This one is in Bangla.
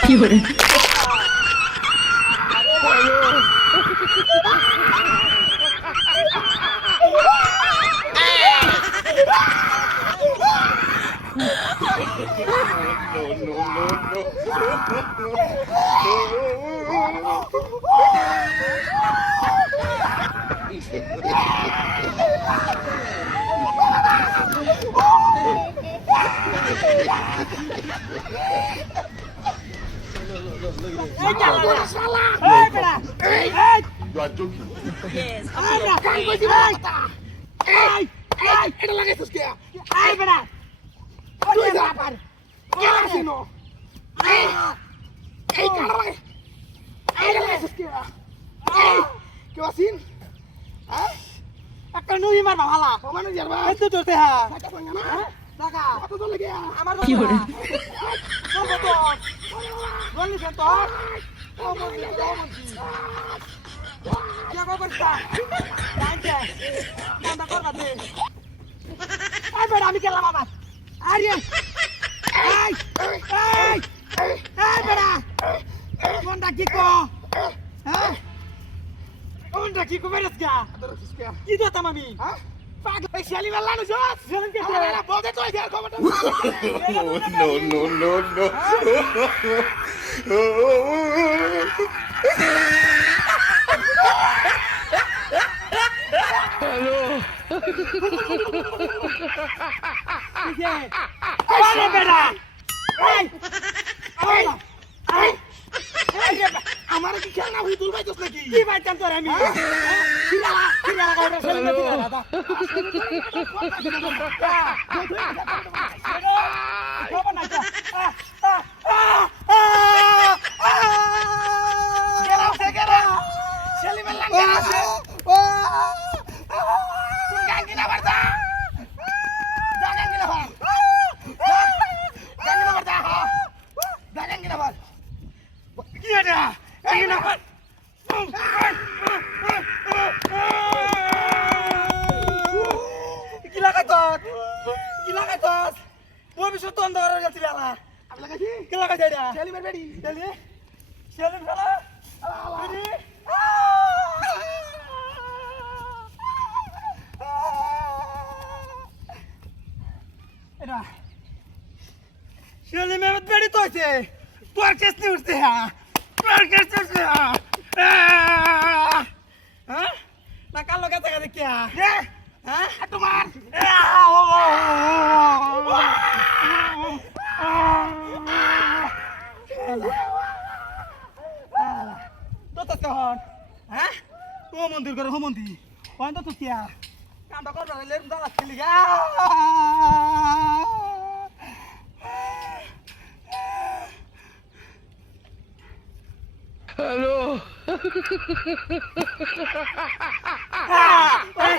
কি করে একটা নুই মারবা ভালা কমানো যাবা এত তোতে হ্যাঁ টাকা ভাঙা না টাকা কত তো লাগে আমার কি করে কত বললি তো ও বললি কি করছা জানতে কোনটা করবা দে আই বেড়া আমি গেলাম আবার আরে এই এই এই বেড়া কোনটা কি কো হ্যাঁ কোনটা কি কো বেরেস গা কি দতাম আমি হ্যাঁ পাগল এই শালি মেলা নো জোস সেলন কে না বলতে তো এই খবরটা no. আরে বেড়া এই এই এই আমার কি খেল না হুদুল ভাই দোস নাকি কি বাইতাম তোর আমি কিলা কিলা কইরা সেলন কে দাদা খবর না গেলাম সে গেলাম শালি মেলা গেলাম তুই গাঙ্গি না বারদা গাঙ্গি না বার গাঙ্গি না বারদা গাঙ্গি না বার কি এটা এই না কিলা কাতত কিলা কাতত ভবিষ্যৎ অন্ধকার হয়ে গেছে বেলা আমি লাগাইছি কিলা কাছে এটা শালি মের বেডি চলি সেলিম ফেলা রেডি এটা সেলিম এমত বেড়ি তো আছে তোর কেস নিয়ে উঠছে হ্যাঁ তোর কেস উঠছে হ্যাঁ না কালো গাছে গাছে কে হ্যাঁ তোমার তো তখন হ্যাঁ ও মন্দির করে ও মন্দির কোন তো কিয়া কামটা করবা লেম দাঁড়া খেলি গা Hello. এই